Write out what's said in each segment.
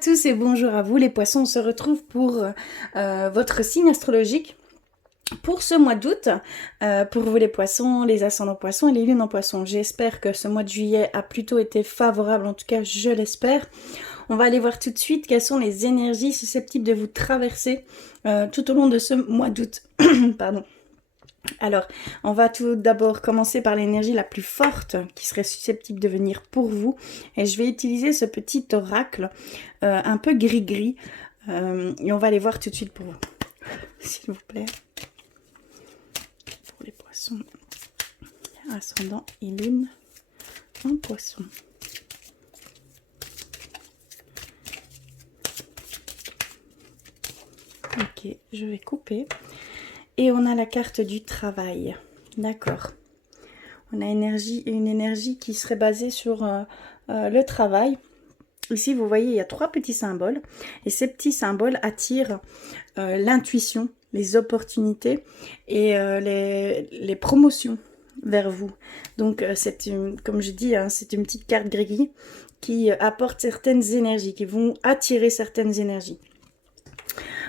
tous et bonjour à vous les poissons, on se retrouve pour votre signe astrologique pour ce mois d'août, pour vous les poissons, les ascendants poissons et les lunes en poissons. J'espère que ce mois de juillet a plutôt été favorable, en tout cas je l'espère. On va aller voir tout de suite quelles sont les énergies susceptibles de vous traverser tout au long de ce mois d'août. Pardon. Alors, on va tout d'abord commencer par l'énergie la plus forte qui serait susceptible de venir pour vous. Et je vais utiliser ce petit oracle un peu gris-gris. Et on va aller voir tout de suite pour vous. S'il vous plaît. Pour les poissons, ascendant et lune en poisson. Ok, je vais couper. Et on a la carte du travail. D'accord. On a une énergie qui serait basée sur le travail. Ici, vous voyez, il y a 3 petits symboles. Et ces petits symboles attirent l'intuition, les opportunités et les promotions vers vous. Donc, comme je dis, hein, c'est une petite carte gris qui apporte certaines énergies, qui vont attirer certaines énergies.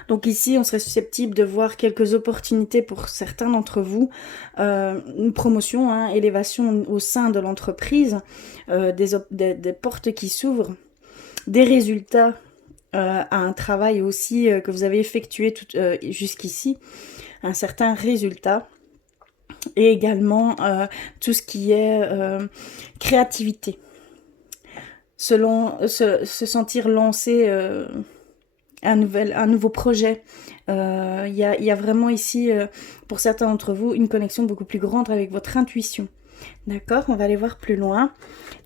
Donc ici, on serait susceptible de voir quelques opportunités pour certains d'entre vous, une promotion, hein, élévation au sein de l'entreprise, des portes qui s'ouvrent, des résultats à un travail aussi que vous avez effectué jusqu'ici, un certain résultat, et également tout ce qui est créativité. Se sentir lancé... un nouveau projet. Il y a vraiment ici, pour certains d'entre vous, une connexion beaucoup plus grande avec votre intuition. D'accord, on va aller voir plus loin.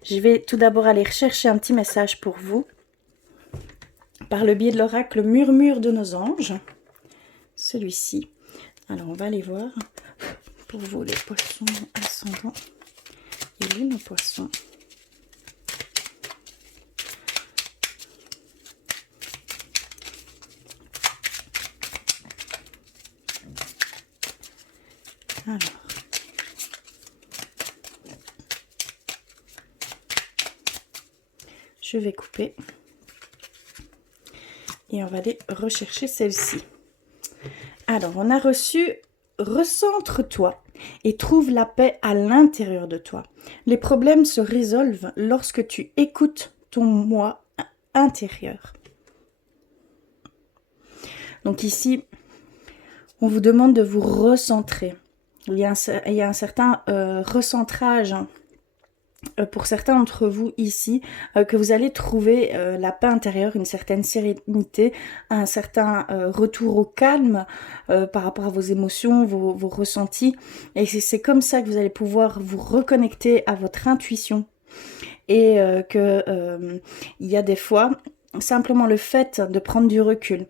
Je vais tout d'abord aller rechercher un petit message pour vous, par le biais de l'oracle Murmure de nos anges. Celui-ci. Alors, on va aller voir pour vous les poissons ascendants et lune aux poissons. Alors, je vais couper et on va aller rechercher celle-ci. Alors, on a reçu « Recentre-toi et trouve la paix à l'intérieur de toi. Les problèmes se résolvent lorsque tu écoutes ton moi intérieur. » Donc ici, on vous demande de vous recentrer. Il y a un certain recentrage pour certains d'entre vous ici, que vous allez trouver la paix intérieure, une certaine sérénité, un certain retour au calme par rapport à vos émotions, vos ressentis. Et c'est comme ça que vous allez pouvoir vous reconnecter à votre intuition. Et il y a des fois, simplement le fait de prendre du recul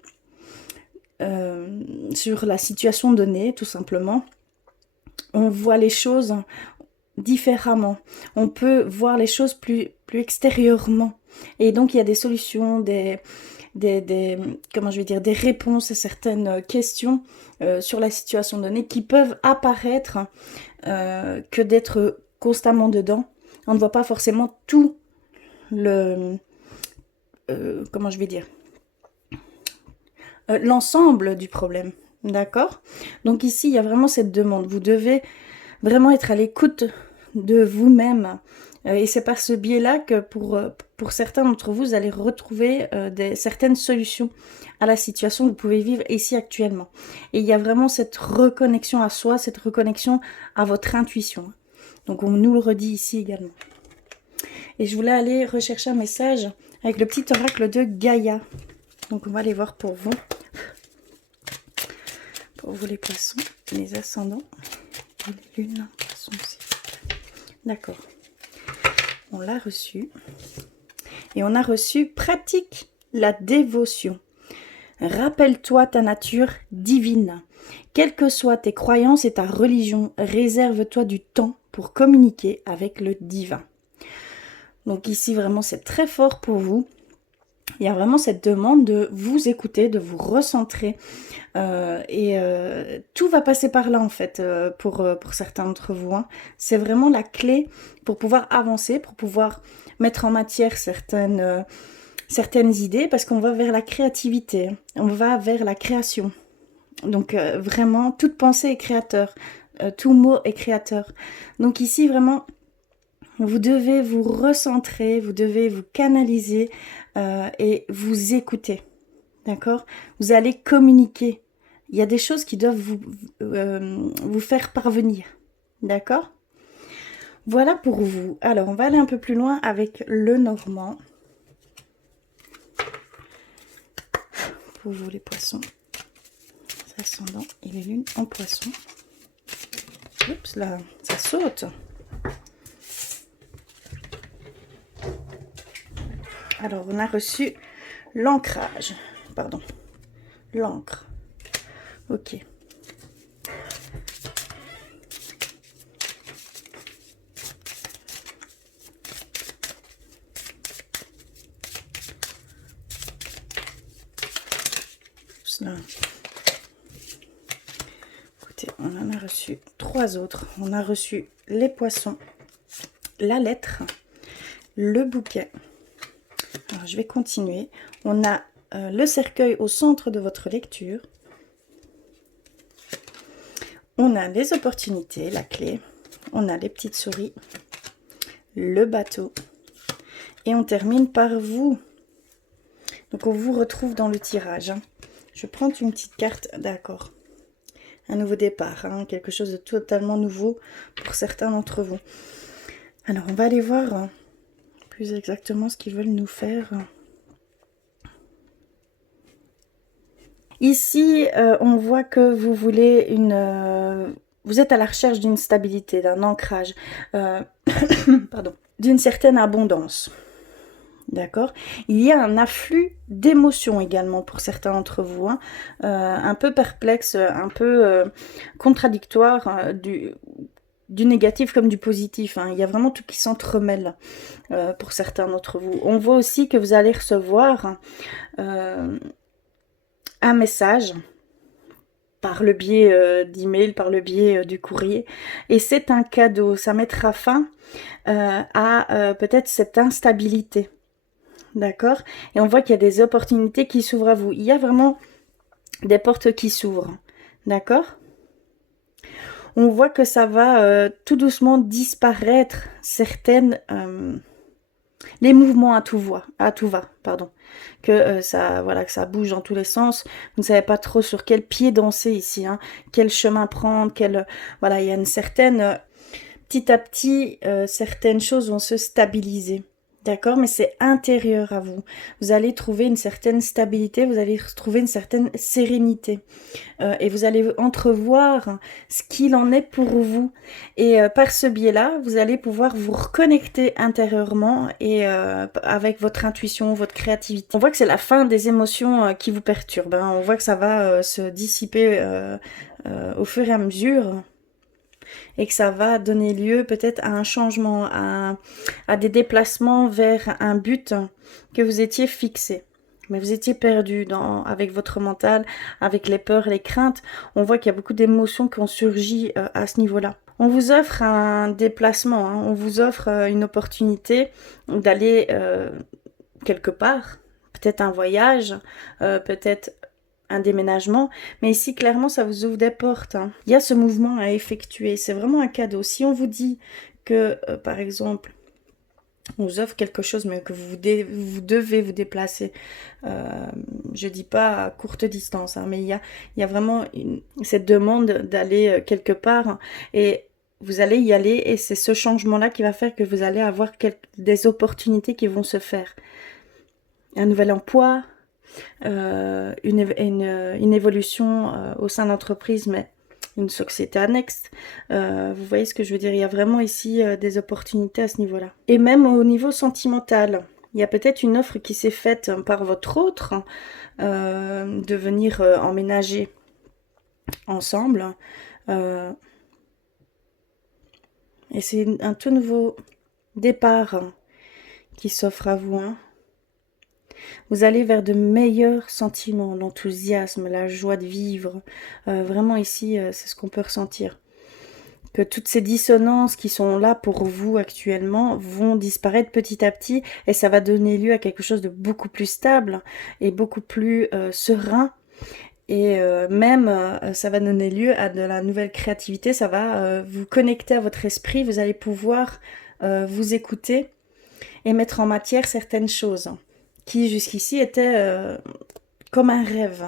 sur la situation donnée, tout simplement, on voit les choses différemment. On peut voir les choses plus extérieurement. Et donc, il y a des solutions, des réponses à certaines questions sur la situation donnée qui peuvent apparaître que d'être constamment dedans. On ne voit pas forcément tout l'ensemble du problème. D'accord? Donc ici, il y a vraiment cette demande. Vous devez vraiment être à l'écoute de vous-même. Et c'est par ce biais-là que pour certains d'entre vous, vous allez retrouver certaines solutions à la situation que vous pouvez vivre ici actuellement. Et il y a vraiment cette reconnexion à soi, cette reconnexion à votre intuition. Donc on nous le redit ici également. Et je voulais aller rechercher un message avec le petit oracle de Gaïa. Donc on va aller voir pour vous. Pour vous les poissons, les ascendants et les lunes poissons aussi. D'accord. On l'a reçu. Et on a reçu pratique la dévotion. Rappelle-toi ta nature divine. Quelles que soient tes croyances et ta religion, réserve-toi du temps pour communiquer avec le divin. Donc ici vraiment c'est très fort pour vous. Il y a vraiment cette demande de vous écouter, de vous recentrer. Tout va passer par là en fait pour certains d'entre vous. Hein. C'est vraiment la clé pour pouvoir avancer, pour pouvoir mettre en matière certaines certaines idées parce qu'on va vers la créativité, on va vers la création. Donc vraiment, toute pensée est créateur, tout mot est créateur. Donc ici vraiment, vous devez vous recentrer, vous devez vous canaliser et vous écouter. D'accord? Vous allez communiquer. Il y a des choses qui doivent vous faire parvenir. D'accord? Voilà pour vous. Alors, on va aller un peu plus loin avec le normand. Pour vous, les poissons. Ascendant et les lunes en poisson. Oups, là, ça saute. Alors, on a reçu l'ancrage. Pardon. L'encre. Ok. Là. Écoutez, on en a reçu 3 autres. On a reçu les poissons, la lettre, le bouquet. Alors, je vais continuer. On a le cercueil au centre de votre lecture. On a les opportunités, la clé. On a les petites souris, le bateau. Et on termine par vous. Donc, on vous retrouve dans le tirage. Je vais prendre une petite carte, d'accord. Un nouveau départ, hein, quelque chose de totalement nouveau pour certains d'entre vous. Alors, on va aller voir plus exactement ce qu'ils veulent nous faire. Ici, on voit que vous voulez vous êtes à la recherche d'une stabilité, d'un ancrage, pardon, d'une certaine abondance. D'accord. Il y a un afflux d'émotions également pour certains d'entre vous, hein, un peu perplexe, un peu contradictoire, du négatif comme du positif. Hein. Il y a vraiment tout qui s'entremêle pour certains d'entre vous. On voit aussi que vous allez recevoir un message par le biais d'email, par le biais du courrier. Et c'est un cadeau. Ça mettra fin à peut-être cette instabilité. D'accord? Et on voit qu'il y a des opportunités qui s'ouvrent à vous. Il y a vraiment des portes qui s'ouvrent. D'accord? On voit que ça va tout doucement disparaître certaines... les mouvements à tout va, pardon. Que ça bouge dans tous les sens. Vous ne savez pas trop sur quel pied danser ici, hein, quel chemin prendre, voilà, il y a une certaine... petit à petit, certaines choses vont se stabiliser. D'accord? Mais c'est intérieur à vous. Vous allez trouver une certaine stabilité, vous allez trouver une certaine sérénité. Et vous allez entrevoir ce qu'il en est pour vous. Et par ce biais-là, vous allez pouvoir vous reconnecter intérieurement et avec votre intuition, votre créativité. On voit que c'est la fin des émotions qui vous perturbent. Hein. On voit que ça va se dissiper au fur et à mesure. Et que ça va donner lieu peut-être à un changement, à des déplacements vers un but que vous étiez fixé. Mais vous étiez perdu avec votre mental, avec les peurs, les craintes. On voit qu'il y a beaucoup d'émotions qui ont surgi à ce niveau-là. On vous offre un déplacement, hein, on vous offre une opportunité d'aller quelque part, peut-être un voyage, peut-être un déménagement, mais ici clairement ça vous ouvre des portes. Hein. Il y a ce mouvement à effectuer, c'est vraiment un cadeau. Si on vous dit que par exemple on vous offre quelque chose mais que vous devez vous déplacer, je dis pas à courte distance, hein, mais il y a vraiment cette demande d'aller quelque part, hein, et vous allez y aller et c'est ce changement là qui va faire que vous allez avoir des opportunités qui vont se faire. Un nouvel emploi, une évolution au sein de l'entreprise, mais une société annexe. Vous voyez ce que je veux dire? Il y a vraiment ici des opportunités à ce niveau-là. Et même au niveau sentimental, il y a peut-être une offre qui s'est faite par votre autre de venir emménager ensemble. Et c'est un tout nouveau départ qui s'offre à vous. Hein. Vous allez vers de meilleurs sentiments, l'enthousiasme, la joie de vivre. Vraiment ici, c'est ce qu'on peut ressentir. que toutes ces dissonances qui sont là pour vous actuellement vont disparaître petit à petit et ça va donner lieu à quelque chose de beaucoup plus stable et beaucoup plus serein. Et même, ça va donner lieu à de la nouvelle créativité, ça va vous connecter à votre esprit, vous allez pouvoir vous écouter et mettre en matière certaines choses qui jusqu'ici étaient comme un rêve.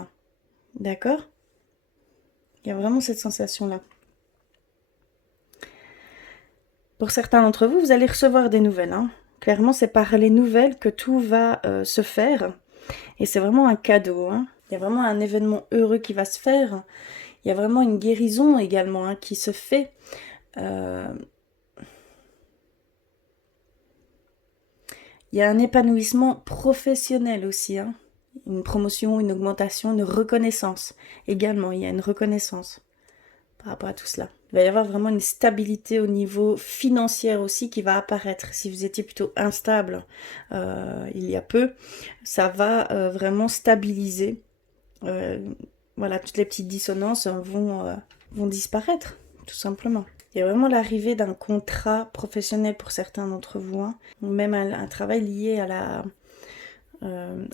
D'accord? Il y a vraiment cette sensation-là. Pour certains d'entre vous, vous allez recevoir des nouvelles. Hein. Clairement, c'est par les nouvelles que tout va se faire. Et c'est vraiment un cadeau. Hein. Il y a vraiment un événement heureux qui va se faire. Il y a vraiment une guérison également hein, qui se fait. Il y a un épanouissement professionnel aussi. Hein. Une promotion, une augmentation, une reconnaissance. Également, il y a une reconnaissance par rapport à tout cela. Il va y avoir vraiment une stabilité au niveau financier aussi qui va apparaître. Si vous étiez plutôt instable il y a peu, ça va vraiment stabiliser. Voilà, toutes les petites dissonances vont disparaître, tout simplement. Il y a vraiment l'arrivée d'un contrat professionnel pour certains d'entre vous, hein, ou même un travail lié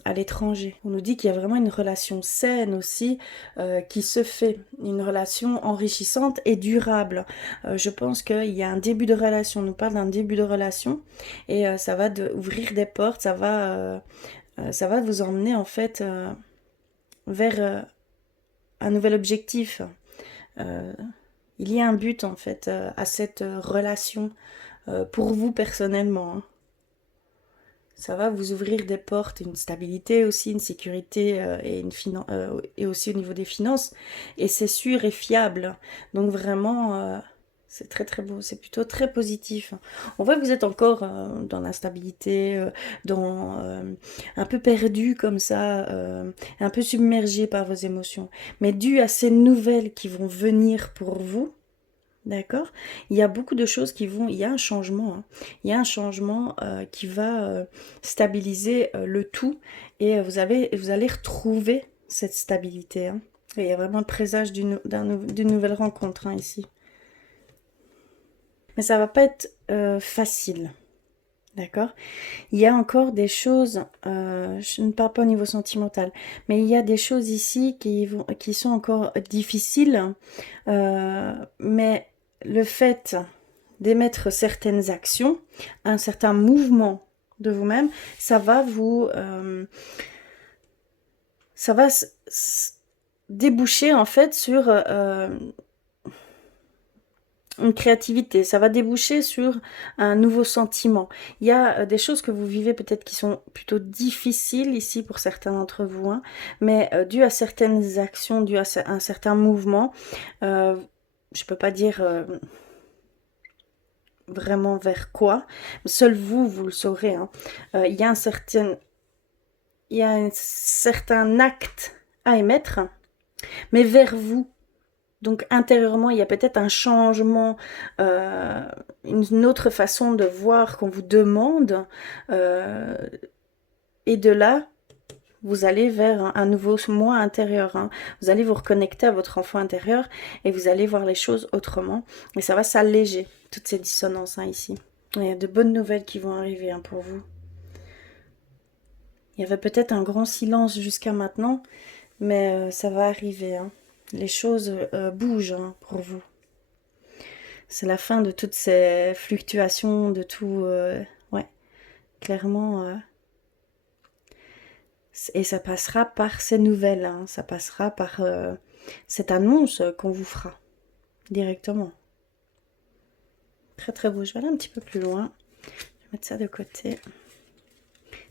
à l'étranger. On nous dit qu'il y a vraiment une relation saine aussi qui se fait, une relation enrichissante et durable. Je pense qu'il y a un début de relation, on nous parle d'un début de relation et ça va ouvrir des portes, ça va vous emmener en fait vers un nouvel objectif. Il y a un but en fait à cette relation pour vous personnellement. Hein. Ça va vous ouvrir des portes, une stabilité aussi, une sécurité et aussi au niveau des finances. Et c'est sûr et fiable. Donc vraiment, c'est très très beau, c'est plutôt très positif. On voit que vous êtes encore dans l'instabilité, un peu perdu comme ça, un peu submergé par vos émotions. Mais dû à ces nouvelles qui vont venir pour vous, d'accord? Il y a beaucoup de choses il y a un changement, hein. Il y a un changement qui va stabiliser le tout et vous allez retrouver cette stabilité, hein. Et il y a vraiment le présage d'une nouvelle rencontre hein, ici. Mais ça va pas être facile, d'accord? Il y a encore des choses, je ne parle pas au niveau sentimental, mais il y a des choses ici qui sont encore difficiles, mais le fait d'émettre certaines actions, un certain mouvement de vous-même, ça va déboucher en fait sur une créativité, ça va déboucher sur un nouveau sentiment. Il y a des choses que vous vivez peut-être qui sont plutôt difficiles ici pour certains d'entre vous, hein, mais dû à certaines actions, dû à un certain mouvement, je ne peux pas dire vraiment vers quoi, seul vous le saurez. Hein. Il y a un certain acte à émettre, mais vers vous. Donc intérieurement, il y a peut-être un changement, une autre façon de voir qu'on vous demande. Et de là, vous allez vers un nouveau moi intérieur. Hein. Vous allez vous reconnecter à votre enfant intérieur et vous allez voir les choses autrement. Et ça va s'alléger, toutes ces dissonances hein, ici. Il y a de bonnes nouvelles qui vont arriver hein, pour vous. Il y avait peut-être un grand silence jusqu'à maintenant, mais ça va arriver. Hein. Les choses bougent hein, pour vous. C'est la fin de toutes ces fluctuations, de tout... ouais, clairement. Et ça passera par ces nouvelles. Hein, ça passera par cette annonce qu'on vous fera directement. Très très beau. Je vais aller un petit peu plus loin. Je vais mettre ça de côté.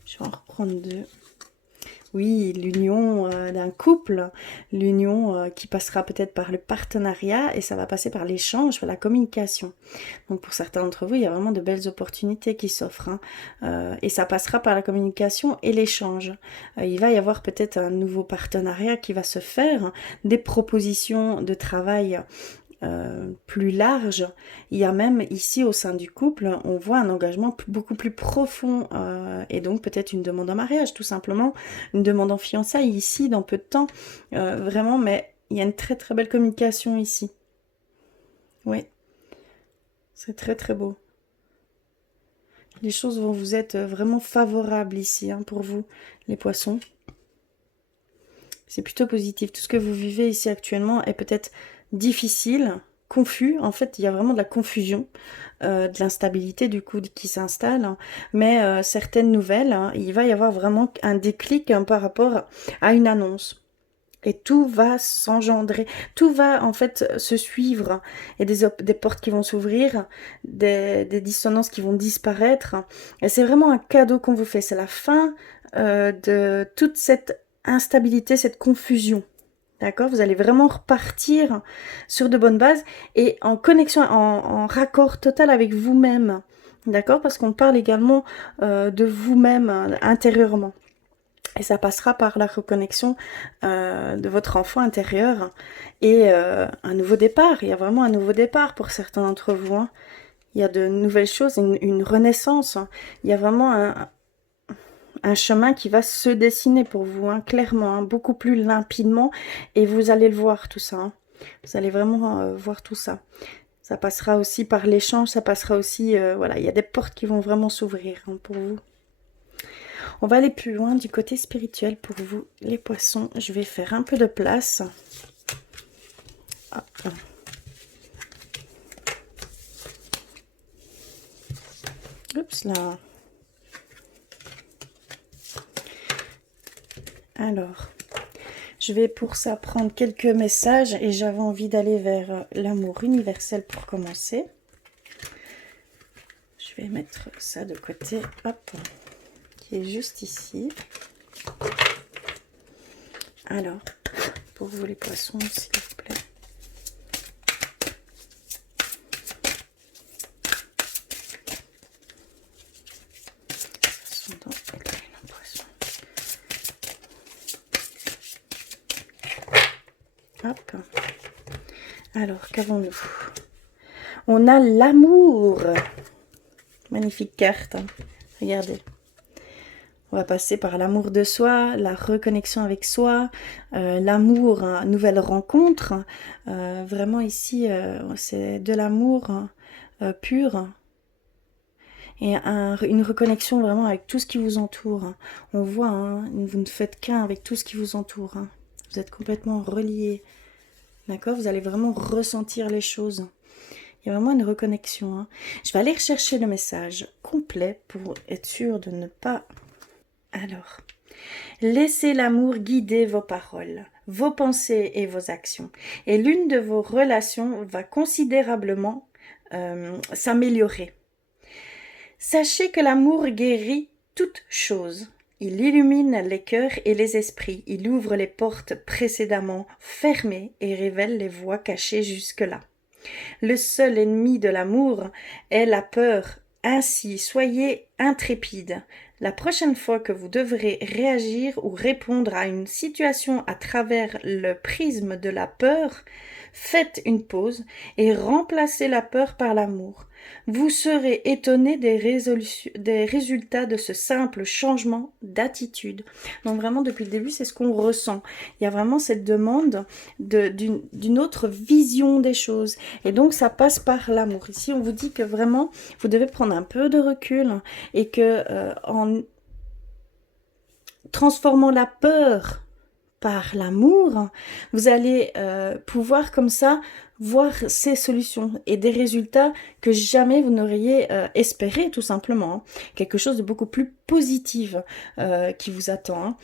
Je vais en reprendre deux. Oui, l'union d'un couple, l'union qui passera peut-être par le partenariat et ça va passer par l'échange, par la communication. Donc pour certains d'entre vous, il y a vraiment de belles opportunités qui s'offrent. Hein, et ça passera par la communication et l'échange. Il va y avoir peut-être un nouveau partenariat qui va se faire, des propositions de travail plus large. Il y a même ici au sein du couple, on voit un engagement beaucoup plus profond et donc peut-être une demande en mariage tout simplement, une demande en fiançailles ici dans peu de temps, vraiment, mais il y a une très très belle communication ici. Oui. C'est très très beau. Les choses vont vous être vraiment favorables ici, hein, pour vous, les poissons. C'est plutôt positif. Tout ce que vous vivez ici actuellement est peut-être difficile, confus. En fait, il y a vraiment de la confusion, de l'instabilité du coup qui s'installe. Hein. Mais certaines nouvelles, hein, il va y avoir vraiment un déclic, hein, par rapport à une annonce. Et tout va s'engendrer, tout va en fait se suivre. Et des portes qui vont s'ouvrir, des dissonances qui vont disparaître. Et c'est vraiment un cadeau qu'on vous fait. C'est la fin de toute cette instabilité, cette confusion. D'accord? Vous allez vraiment repartir sur de bonnes bases et en connexion, en raccord total avec vous-même. D'accord? Parce qu'on parle également de vous-même intérieurement. Et ça passera par la reconnexion de votre enfant intérieur et un nouveau départ. Il y a vraiment un nouveau départ pour certains d'entre vous. Hein. Il y a de nouvelles choses, une renaissance. Hein. Il y a vraiment un chemin qui va se dessiner pour vous, hein, clairement, hein, beaucoup plus limpidement. Et vous allez le voir tout ça. Hein. Vous allez vraiment voir tout ça. Ça passera aussi par l'échange, ça passera aussi... voilà, il y a des portes qui vont vraiment s'ouvrir, hein, pour vous. On va aller plus loin du côté spirituel pour vous, les poissons. Je vais faire un peu de place. Hop. Oups là. Alors, je vais pour ça prendre quelques messages et j'avais envie d'aller vers l'amour universel pour commencer. Je vais mettre ça de côté. Hop. Qui est juste ici. Alors, pour vous les poissons, s'il vous plaît. Hop. Alors, qu'avons-nous? On a l'amour. Magnifique carte. Hein. Regardez. On va passer par l'amour de soi, la reconnexion avec soi, l'amour, hein, nouvelle rencontre. Vraiment ici, c'est de l'amour pur. Et une reconnexion vraiment avec tout ce qui vous entoure. Hein. On voit, hein, vous ne faites qu'un avec tout ce qui vous entoure. Hein. Vous êtes complètement reliés. D'accord? Vous allez vraiment ressentir les choses. Il y a vraiment une reconnexion. Hein. Je vais aller rechercher le message complet pour être sûr de ne pas... Alors, laissez l'amour guider vos paroles, vos pensées et vos actions. Et l'une de vos relations va considérablement s'améliorer. Sachez que l'amour guérit toute chose. Il illumine les cœurs et les esprits. Il ouvre les portes précédemment fermées et révèle les voies cachées jusque-là. Le seul ennemi de l'amour est la peur. Ainsi, soyez intrépides. La prochaine fois que vous devrez réagir ou répondre à une situation à travers le prisme de la peur, faites une pause et remplacez la peur par l'amour. Vous serez étonné des résultats de ce simple changement d'attitude. Donc vraiment, depuis le début, c'est ce qu'on ressent. Il y a vraiment cette demande d'une autre vision des choses. Et donc, ça passe par l'amour. Ici, on vous dit que vraiment, vous devez prendre un peu de recul et que en transformant la peur par l'amour, vous allez pouvoir comme ça voir ces solutions et des résultats que jamais vous n'auriez espéré, tout simplement. Quelque chose de beaucoup plus positif qui vous attend. Hein.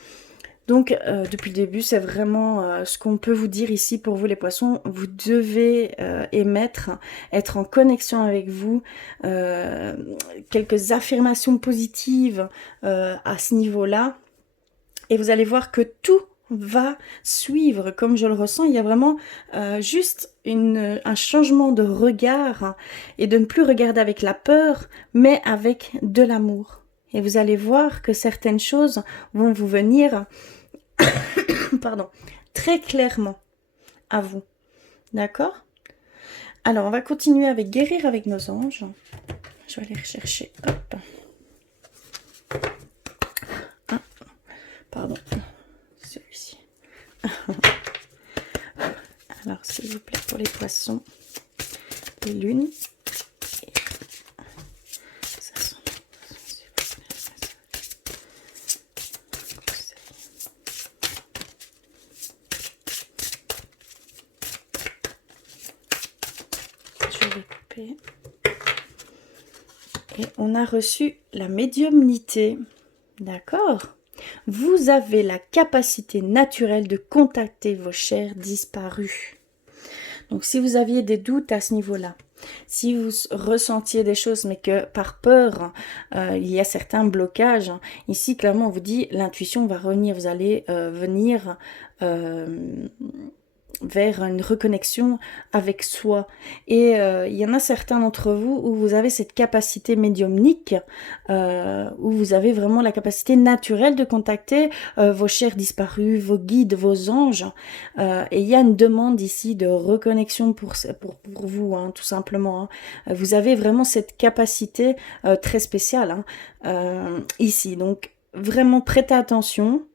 Donc, depuis le début, c'est vraiment ce qu'on peut vous dire ici pour vous les poissons. Vous devez émettre, être en connexion avec vous, quelques affirmations positives à ce niveau-là. Et vous allez voir que tout va suivre comme je le ressens. Il y a vraiment juste un changement de regard et de ne plus regarder avec la peur, mais avec de l'amour. Et vous allez voir que certaines choses vont vous venir pardon, très clairement à vous. D'accord? Alors, on va continuer avec guérir avec nos anges. Je vais aller rechercher. Hop. Ah, pardon. Celui-ci. Alors, s'il vous plaît, pour les poissons, les lunes et Parfait. Et on a reçu la médiumnité. D'accord. Vous avez la capacité naturelle de contacter vos chers disparus. Donc, si vous aviez des doutes à ce niveau-là, si vous ressentiez des choses, mais que par peur, il y a certains blocages, ici, clairement, on vous dit, l'intuition va revenir. Vous allez venir vers une reconnexion avec soi. Et il y en a certains d'entre vous où vous avez cette capacité médiumnique, où vous avez vraiment la capacité naturelle de contacter vos chers disparus, vos guides, vos anges. Et il y a une demande ici de reconnexion pour vous, hein, tout simplement. Hein. Vous avez vraiment cette capacité très spéciale ici. Donc, vraiment prêtez attention.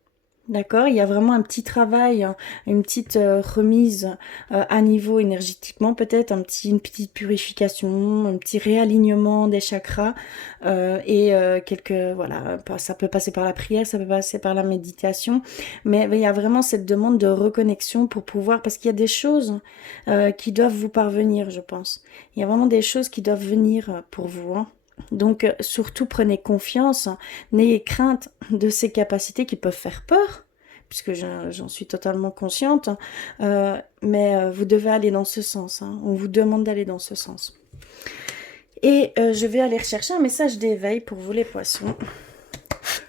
D'accord, il y a vraiment un petit travail, une petite remise à niveau énergétiquement, peut-être une petite purification, un petit réalignement des chakras et voilà, ça peut passer par la prière, ça peut passer par la méditation, mais il y a vraiment cette demande de reconnexion pour pouvoir, parce qu'il y a des choses qui doivent vous parvenir, je pense. Il y a vraiment des choses qui doivent venir pour vous, hein. Donc, surtout, prenez confiance, n'ayez crainte de ces capacités qui peuvent faire peur, puisque j'en suis totalement consciente, mais vous devez aller dans ce sens, hein. On vous demande d'aller dans ce sens. Et je vais aller rechercher un message d'éveil pour vous, les poissons.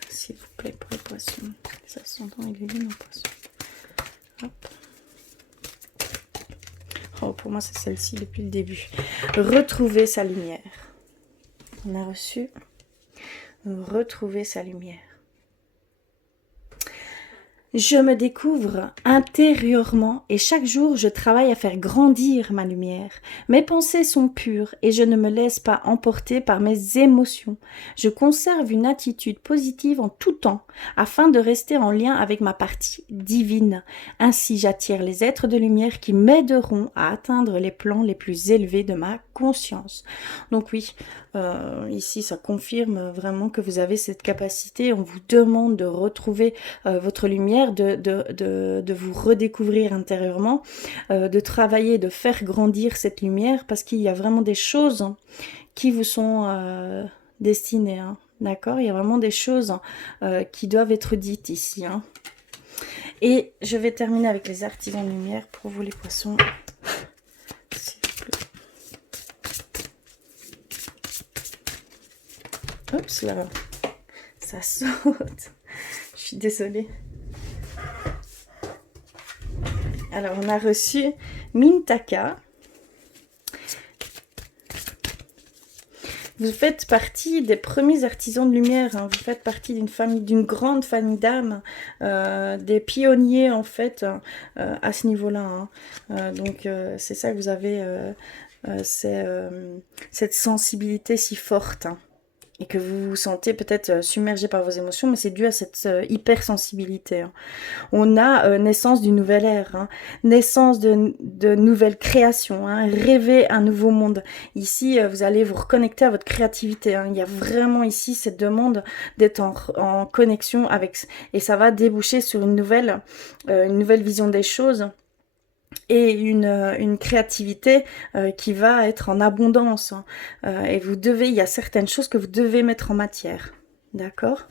S'il vous plaît, pour les poissons. Ça s'entend avec les lignes aux poissons. Hop. Oh, pour moi, c'est celle-ci depuis le début. Retrouver sa lumière. On a reçu retrouver sa lumière. Je me découvre intérieurement et chaque jour je travaille à faire grandir ma lumière. Mes pensées sont pures et je ne me laisse pas emporter par mes émotions. Je conserve une attitude positive en tout temps afin de rester en lien avec ma partie divine. Ainsi j'attire les êtres de lumière qui m'aideront à atteindre les plans les plus élevés de ma conscience. Donc oui, ici ça confirme vraiment que vous avez cette capacité. On vous demande de retrouver votre lumière, de vous redécouvrir intérieurement, de travailler, de faire grandir cette lumière, parce qu'il y a vraiment des choses qui vous sont destinées, hein. D'accord, il y a vraiment des choses qui doivent être dites ici, hein. Et je vais terminer avec les artisans de lumière pour vous, les poissons. S'il vous plaît. Oups là, ça saute. Je suis désolée. Alors, on a reçu Mintaka. Vous faites partie des premiers artisans de lumière, hein. Vous faites partie d'une famille, d'une grande famille d'âmes, des pionniers en fait à ce niveau-là, hein. Donc c'est ça que vous avez, cette sensibilité si forte, hein. Et que vous vous sentez peut-être submergé par vos émotions, mais c'est dû à cette hypersensibilité, hein. On a naissance d'une nouvelle ère, hein, naissance de nouvelles créations, hein, rêver un nouveau monde. Ici, vous allez vous reconnecter à votre créativité, hein. Il y a vraiment ici cette demande d'être en connexion avec, et ça va déboucher sur une nouvelle vision des choses. Et une créativité qui va être en abondance, hein. Et il y a certaines choses que vous devez mettre en matière. D'accord ?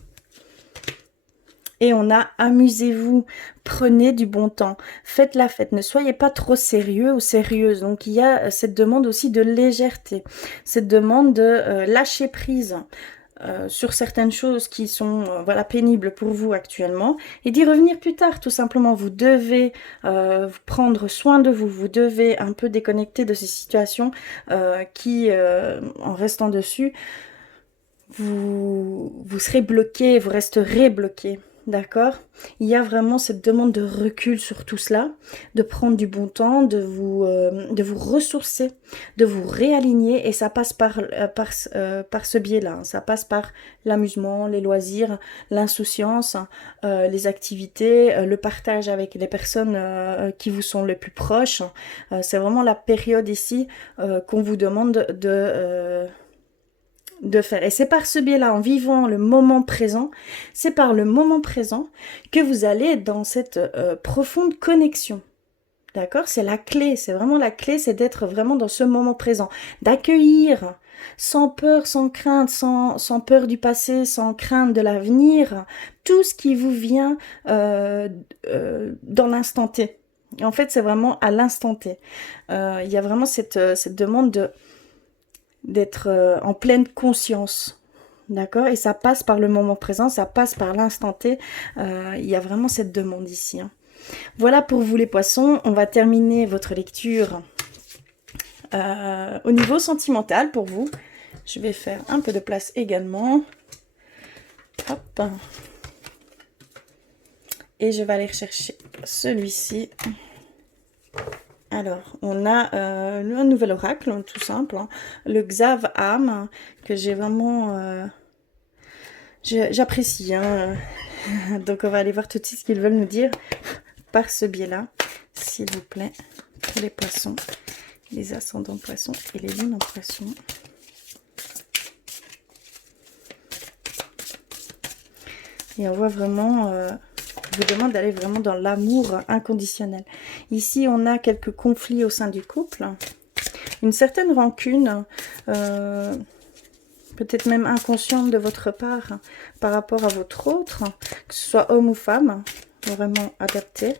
Et on a amusez-vous, prenez du bon temps, faites la fête, ne soyez pas trop sérieux ou sérieuse. Donc il y a cette demande aussi de légèreté, cette demande de lâcher prise. Sur certaines choses qui sont voilà, pénibles pour vous actuellement, et d'y revenir plus tard, tout simplement. Vous devez prendre soin de vous, vous devez un peu déconnecter de ces situations qui, en restant dessus, vous serez bloqué, vous resterez bloqué. D'accord? Il y a vraiment cette demande de recul sur tout cela, de prendre du bon temps, de vous ressourcer, de vous réaligner, et ça passe par ce biais-là, hein. Ça passe par l'amusement, les loisirs, l'insouciance, les activités, le partage avec les personnes qui vous sont les plus proches. C'est vraiment la période ici qu'on vous demande de faire. Et c'est par ce biais-là, en vivant le moment présent, c'est par le moment présent que vous allez être dans cette profonde connexion. D'accord? C'est la clé, c'est vraiment la clé, c'est d'être vraiment dans ce moment présent, d'accueillir sans peur, sans crainte, sans peur du passé, sans crainte de l'avenir, tout ce qui vous vient dans l'instant T. En fait, c'est vraiment à l'instant T. Il y a vraiment cette demande d'être en pleine conscience. D'accord? Et ça passe par le moment présent, ça passe par l'instant T. Il y a vraiment cette demande ici. Hein. Voilà pour vous les poissons. On va terminer votre lecture au niveau sentimental pour vous. Je vais faire un peu de place également. Hop. Et je vais aller rechercher celui-ci. Alors, on a un nouvel oracle, tout simple. Hein, le Xav âme, que j'ai vraiment... j'apprécie. Hein. Donc, on va aller voir tout de suite ce qu'ils veulent nous dire par ce biais-là. S'il vous plaît, pour les poissons, les ascendants poissons et les lunes en poissons. Et on voit vraiment... je vous demande d'aller vraiment dans l'amour inconditionnel. Ici, on a quelques conflits au sein du couple. Une certaine rancune, peut-être même inconsciente de votre part, par rapport à votre autre, que ce soit homme ou femme, vraiment adapté.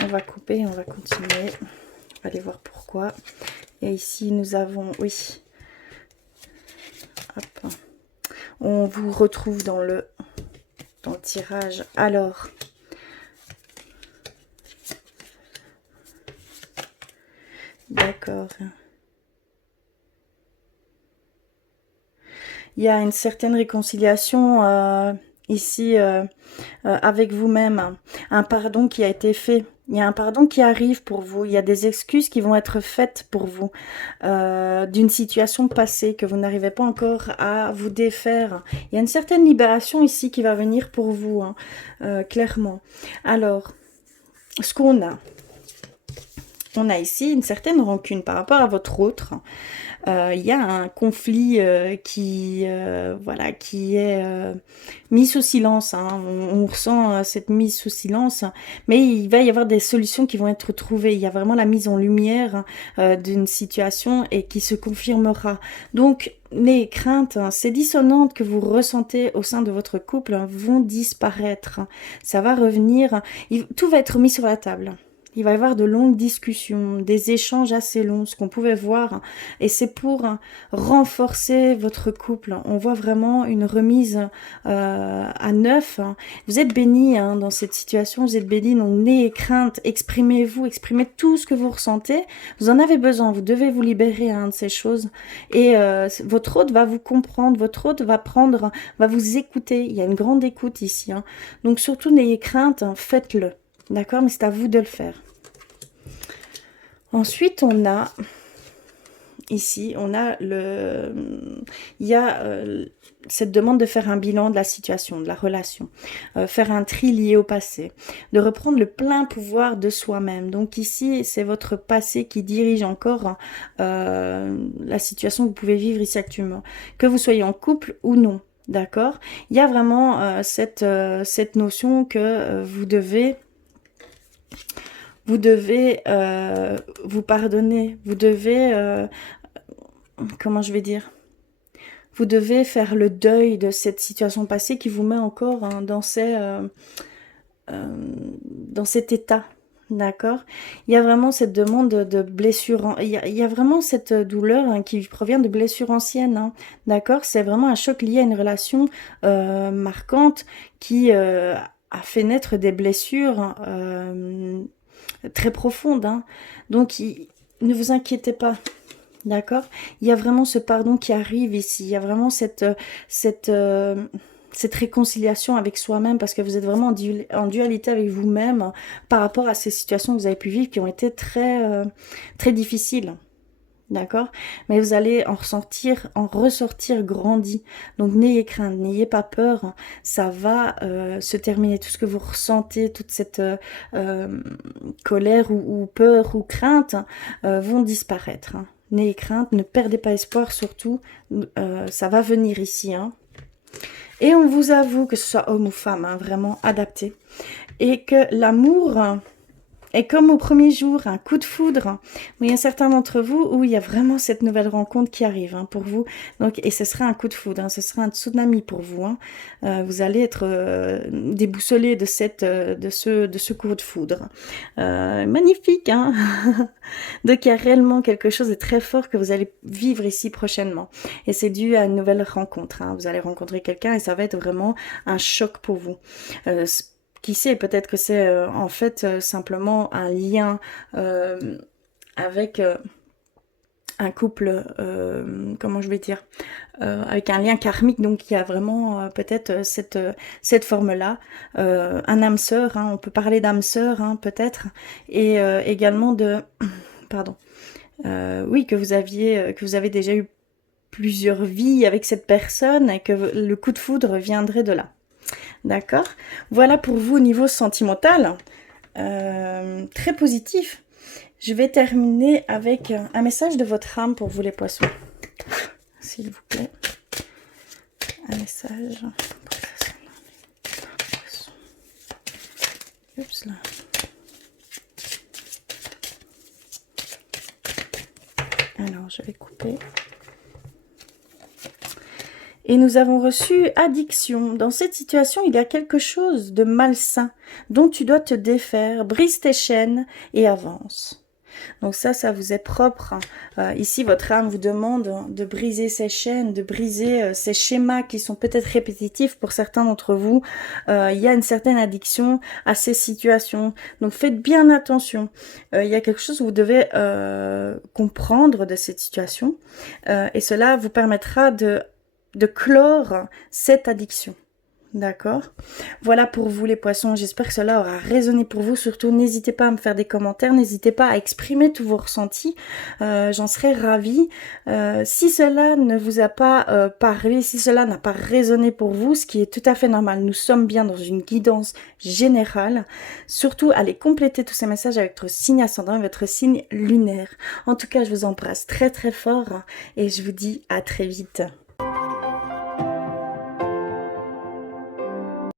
On va couper, on va continuer. On va aller voir pourquoi. Et ici, nous avons, oui, hop, on vous retrouve dans le tirage. Alors, d'accord. Il y a une certaine réconciliation ici avec vous-même, un pardon qui a été fait. Il y a un pardon qui arrive pour vous. Il y a des excuses qui vont être faites pour vous d'une situation passée que vous n'arrivez pas encore à vous défaire. Il y a une certaine libération ici qui va venir pour vous, hein, clairement. Alors, ce qu'on a, on a ici une certaine rancune par rapport à votre autre. Il y a un conflit voilà, qui est mis sous silence. Hein. On ressent cette mise sous silence, mais il va y avoir des solutions qui vont être trouvées. Il y a vraiment la mise en lumière d'une situation et qui se confirmera. Donc, les craintes, ces dissonantes que vous ressentez au sein de votre couple vont disparaître. Ça va revenir. Tout va être mis sur la table. Il va y avoir de longues discussions, des échanges assez longs, ce qu'on pouvait voir. Et c'est pour renforcer votre couple. On voit vraiment une remise à neuf. Vous êtes bénis hein, dans cette situation, vous êtes bénis. Donc, n'ayez crainte, exprimez-vous, exprimez tout ce que vous ressentez. Vous en avez besoin, vous devez vous libérer hein, de ces choses. Et votre hôte va vous comprendre, votre hôte va vous écouter. Il y a une grande écoute ici. Hein. Donc, surtout, n'ayez crainte, faites-le. D'accord, mais c'est à vous de le faire. Ensuite, on a ici, on a il y a cette demande de faire un bilan de la situation, de la relation, faire un tri lié au passé, de reprendre le plein pouvoir de soi-même. Donc ici, c'est votre passé qui dirige encore la situation que vous pouvez vivre ici actuellement, que vous soyez en couple ou non. D'accord? Il y a vraiment cette notion que vous devez vous pardonner, vous devez, comment je vais dire, vous devez faire le deuil de cette situation passée qui vous met encore hein, dans cet état, d'accord? Il y a vraiment cette demande de blessure, il y a vraiment cette douleur hein, qui provient de blessures anciennes, hein, d'accord? C'est vraiment un choc lié à une relation marquante qui a fait naître des blessures très profonde. Hein. Donc, ne vous inquiétez pas. D'accord? Il y a vraiment ce pardon qui arrive ici. Il y a vraiment cette réconciliation avec soi-même parce que vous êtes vraiment en dualité avec vous-même par rapport à ces situations que vous avez pu vivre qui ont été très, très difficiles. D'accord? Mais vous allez en ressortir grandi. Donc n'ayez crainte, n'ayez pas peur. Ça va se terminer. Tout ce que vous ressentez, toute cette colère ou peur ou crainte vont disparaître. Hein. N'ayez crainte, ne perdez pas espoir surtout. Ça va venir ici. Hein. Et on vous avoue, que ce soit homme ou femme, hein, vraiment adapté. Et que l'amour est comme au premier jour, un coup de foudre. Mais il y a certains d'entre vous où il y a vraiment cette nouvelle rencontre qui arrive hein, pour vous. Donc, et ce sera un coup de foudre, hein, ce sera un tsunami pour vous. Hein. Vous allez être déboussolé de, de ce coup de foudre. Magnifique, hein. Donc il y a réellement quelque chose de très fort que vous allez vivre ici prochainement. Et c'est dû à une nouvelle rencontre. Hein. Vous allez rencontrer quelqu'un et ça va être vraiment un choc pour vous. Qui sait, peut-être que c'est en fait simplement un lien avec un couple, comment je vais dire, avec un lien karmique, donc il y a vraiment peut-être cette forme-là, un âme sœur, hein, on peut parler d'âme sœur hein, peut-être, et également de, pardon, oui que vous avez déjà eu plusieurs vies avec cette personne et que le coup de foudre viendrait de là. D'accord. Voilà pour vous au niveau sentimental. Très positif. Je vais terminer avec un message de votre âme pour vous les poissons. S'il vous plaît. Un message. Oups là. Alors, je vais couper. Et nous avons reçu addiction. Dans cette situation, il y a quelque chose de malsain dont tu dois te défaire. Brise tes chaînes et avance. Donc ça vous est propre. Ici, votre âme vous demande de briser ces chaînes, de briser ces schémas qui sont peut-être répétitifs pour certains d'entre vous. Il y a une certaine addiction à ces situations. Donc faites bien attention. Il y a quelque chose que vous devez comprendre de cette situation. Et cela vous permettra de clore cette addiction. D'accord. Voilà pour vous les poissons. J'espère que cela aura résonné pour vous. Surtout, n'hésitez pas à me faire des commentaires. N'hésitez pas à exprimer tous vos ressentis. J'en serais ravie. Si cela ne vous a pas parlé, si cela n'a pas résonné pour vous, ce qui est tout à fait normal, nous sommes bien dans une guidance générale. Surtout, allez compléter tous ces messages avec votre signe ascendant et votre signe lunaire. En tout cas, je vous embrasse très très fort et je vous dis à très vite.